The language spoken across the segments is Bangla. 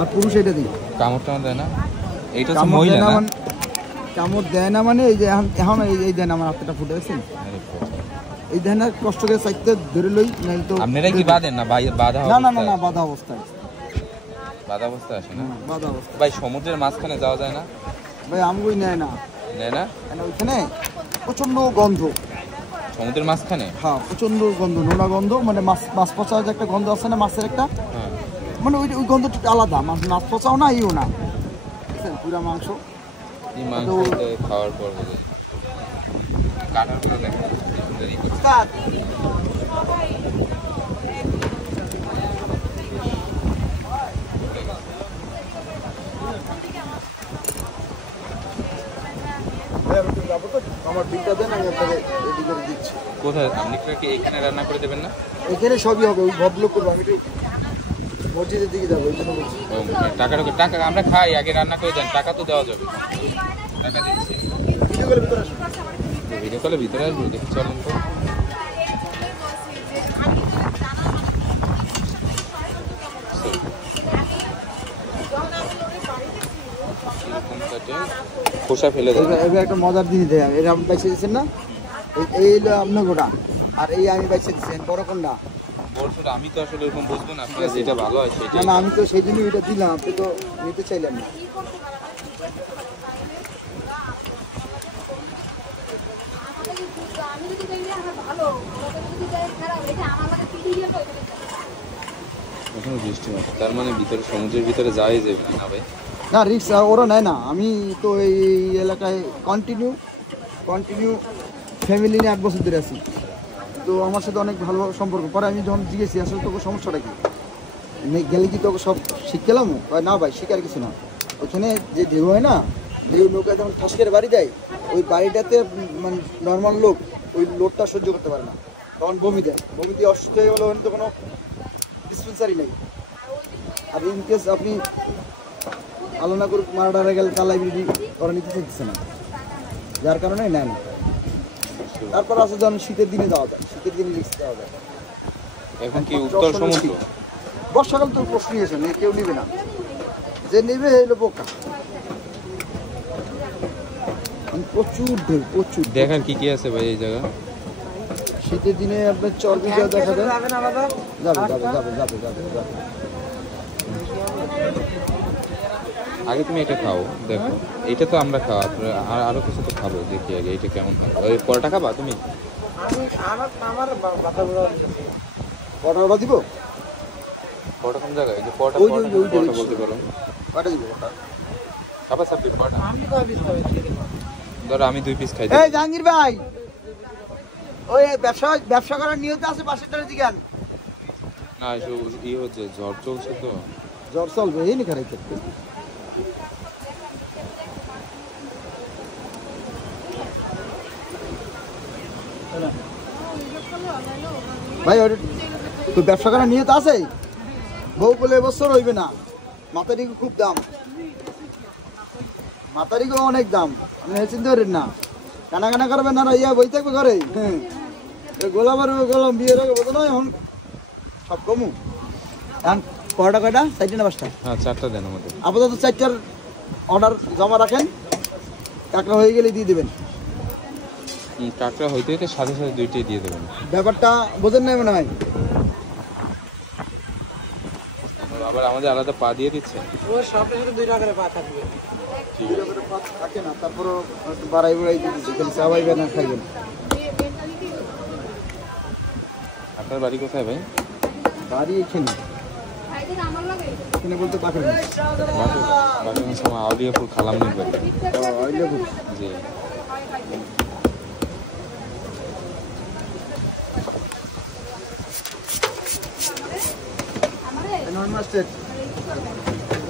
আর পুরুষ এটা দিই। কামড় টামড় দেয় না? এইটা হচ্ছে মহিলা না? কামড় দেয় না মানে এই যে এখন এই দেন আমার হাতটা ফুটে গেছে, এই দেন কষ্ট করে চাইতে ধরে লই, নাইলে তো আপনারা কি বাঁধেন না? বাঁধা না না না না বাধা অবস্থায়, বাঁধা অবস্থা আসে না? বাধা অবস্থা। ভাই সমুদ্রের মাঝখানে যাওয়া যায় না? ভাই আমগুই নেয় না, নেয় না? ওইখানে প্রচন্ড গন্ধ। সমুদ্রের মাঝখানে? হ্যাঁ প্রচন্ড গন্ধ, নোনা গন্ধ, মানে মাছ পচা যে একটা গন্ধ আছে না মাছের একটা, মানে ওই গন্ধটা একটু আলাদা। মাছ পচাও না ইও না, পুরা মাংস। এই মাংস খাওয়ার পর কাটার পরে দেখা আমার বিলটা দেন, আমি আপনাকে রেডি করে দিচ্ছি। কোথায় আপনি কি এখানে রান্না করে দেবেন না? এখানে সবই হবে, ওই ভদ্রলোক করবো, আমি মসজিদের দিকে যাবো, ওই জন্য বলছি। টাকা আমরা খাই, আগে রান্না করে দেন, টাকা তো দেওয়া যাবে। টাকা দিচ্ছি। ভিডিও কলে ভিতরে আসবো, দেখি চলেন তো। খোসা ফেলে দেয়। এবার একটা মজার জিনিস দেয়, এটা আপনি বাইছে দিচ্ছেন না, এই হলো আপনার গোটা, আর এই আমি বাইছে দিচ্ছেন বড় কোনটা। আমি তো আসলে এরকম বুঝবো না, আপনার যেটা ভালো হয় সেটা। না আমি তো সেই জন্যই ওইটা দিলাম, আপনি তো নিতে চাইলেন না। বৃষ্টি মাত্র, তার মানে ভিতরে সমুদ্রের ভিতরে যাই যাবে না ভাই? না রিক্স ওরা নেয় না, আমি তো এই এলাকায় কন্টিনিউ ফ্যামিলি নিয়ে 8 বছর ধরে আছি, তো আমার সাথে অনেক ভালো সম্পর্ক। পরে আমি যখন জিজ্ঞেসি আসলে তোকে সমস্যাটা কি, গেলে কি তোকে সব শিখলাম? না ভাই শিখার কিছু না, ওখানে যে ঢেউ হয় না, ঢেউ নৌকায় যখন ঠাস করে বাড়ি দেয়, ওই বাড়িটাতে মানে নর্মাল লোক ওই লোডটা সহ্য করতে পারে না, তখন বমি দেয়, বমি দিয়ে অসুস্থ হয়ে গেলে তো কোনো ডিসপেন্সারি নেই। আর ইনকেস আপনি আলোনা করে মারা গেলে তার লাইব্রেরি ওরা নিতে চাইতেছে না, যার কারণে নেয় না। তারপর আছে যখন শীতের দিনে যাওয়া যায়, শীতের দিনে রিস্ক দেওয়া যায়। এখন কি উত্তর সমুদ্র? বর্ষাকাল তো প্রশ্নই আসে না, কেউ নেবে না, যে নেবে হলো বোকা। প্রচুর ঢেউ, প্রচুর। দেখার কি কি আছে ভাই এই জায়গা? শীতের দিনে আপনার চর্বিটা দেখা যায়। যাবে যাবে যাবে যাবে যাবে যাবে। আগে তুমি এটা খাও, দেখো এটা তো আমরা খাওয়া, আরো কিছু তো খাবো, দেখি আগে এটা কেমন হয়। ওই পরোটা খাবা তুমি? পরোটা দিব। পরোটা কোন জায়গায়? যে পরোটা বলতে পারো, কটা দিব? খাবার সাবজেক্ট পরোটা ধরো আমি 2 পিস খাই। এই জাহাঙ্গীর ভাই, ওই ব্যবসা করার নিয়ত আছে পাশের দিকে? না ই হচ্ছে, ঝড় চলছে তো। জ্বর চলবে এই নি খারাইতে ভাই। তো ব্যবসা করার নিয়ত আছে? বউ বলে এবছর হইবে না, মাথারিগো খুব দাম, মাথারিগো অনেক দাম, আপনি চিন্তা করেন না। কানা করবেন না, ইয়া বই থাকবে ঘরে। গোলাম আর গোলাম বিয়ের আগে বোঝো না, এখন সব কমু। এখন পরোটা কয়টা? 4টা না 5টা? হ্যাঁ 4টা দেন আমাদের। আপাতত 4টার অর্ডার জমা রাখেন, কাঁকড়া হয়ে গেলে দিয়ে দেবেন। কাঁকড়া হইতে হইতে সাথে সাথে 2টাই দিয়ে দেবেন। ব্যাপারটা বোঝেন না মনে হয়? আবার আমাদের আলাদা পা দিয়ে দিচ্ছে। ওর সাথে সাথে 2 টাকা করে পা থাকবে। ঠিক আছে, পা থাকে না, তারপরও একটু বাড়াই দিয়ে দিচ্ছি, খালি চাবাইবেন না খাইবেন। আপনার বাড়ি কোথায় ভাই? বাড়ি এখানে, এখানে বলতে পাখি সময় আউলিয়াপুর খালাম নি বাড়ি। জি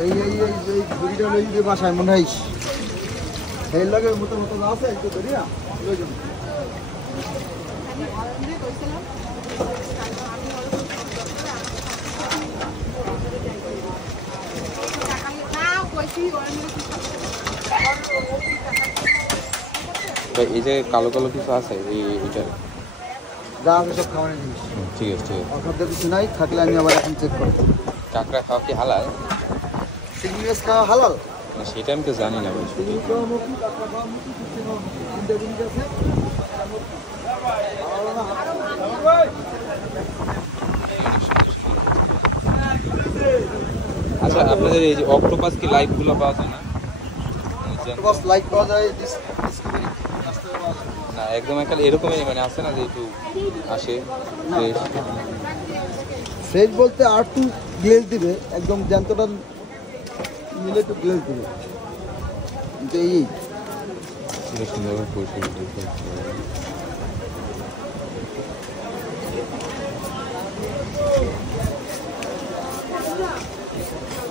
এই ঘুড়িটা লই দিয়ে বাসায় মনে হয় এই লাগে মতো আছে একটু ধরি না লইজন। এই যে কালো কালো কিছু আছে এইটা যা আছে সব খাওয়ানোর জিনিস। ঠিক আছে ঠিক আছে, অখাদ্য কিছু নাই, থাকলে আমি আবার এখন চেক করবো। কাঁকড়া খাওয়া কি হালাল? চিংড়ি মাছ খাওয়া হালাল? না, সেটা আমি তো জানি না ভাই। চিংড়ি খাওয়া মুখি, কাঁকড়া খাওয়া মুখি, চিংড়ি খাওয়া মুখি। তিনটা জিনিস আছে। ভালো না? আচ্ছা, আপনাদের এই যে অক্টোপাস কি লাইভগুলো পাওয়া যায় না? অক্টোপাস লাইট পাওয়া যায়, ডিসকভারি রাস্তায় পাওয়া যায়। না, একদম একটা এরকমই মানে আছে না যে একটু আসে fresh? ফ্রেশ বলতে আর একটু গ্লেজ দিবে, একদম জ্যান্তটা মিলে একটু গ্লেজ দিবে, কিন্তু এই পুরো সুন্দরভাবে পরিষ্কার করে দিতে হবে।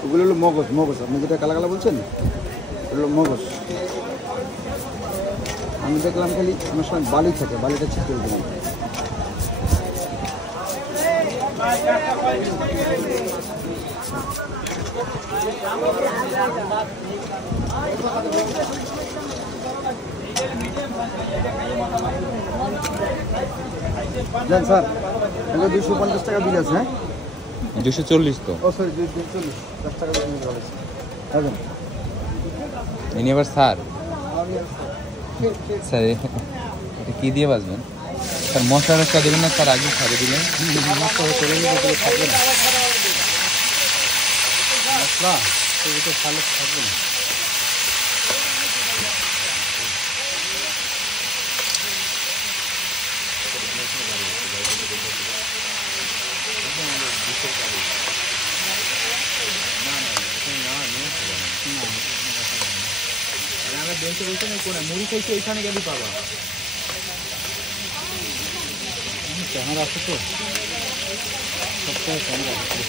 ওগুলো হলো মগজ। মগজ আপনি যেটা কালা কালা বলছেন ওগুলো হলো মগজ। আমি দেখলাম খালি আমার সময় বালি থাকে, বালিটা ছিটকে দিলাম। জান স্যার, এগুলো 250 টাকা বিল আছে। হ্যাঁ 240 তো। ও সরি 240, 10 টাকা বেশি বিল বলেছে। দেখেন ইনি আবার স্যার? আমি স্যার এটা কি দিয়ে বাজবেন স্যার? মশলা রসা দেবেন না স্যার? আগে ছাড়ে দিলেন মশলা চলে গেলে থাকবে না, মশলা তো এটা ভালো থাকবে না। মুড়ি খাইছি ওইখানে গেলে পাবা। ক্যামেরা আছে তো সবসময় ক্যামেরা আছে।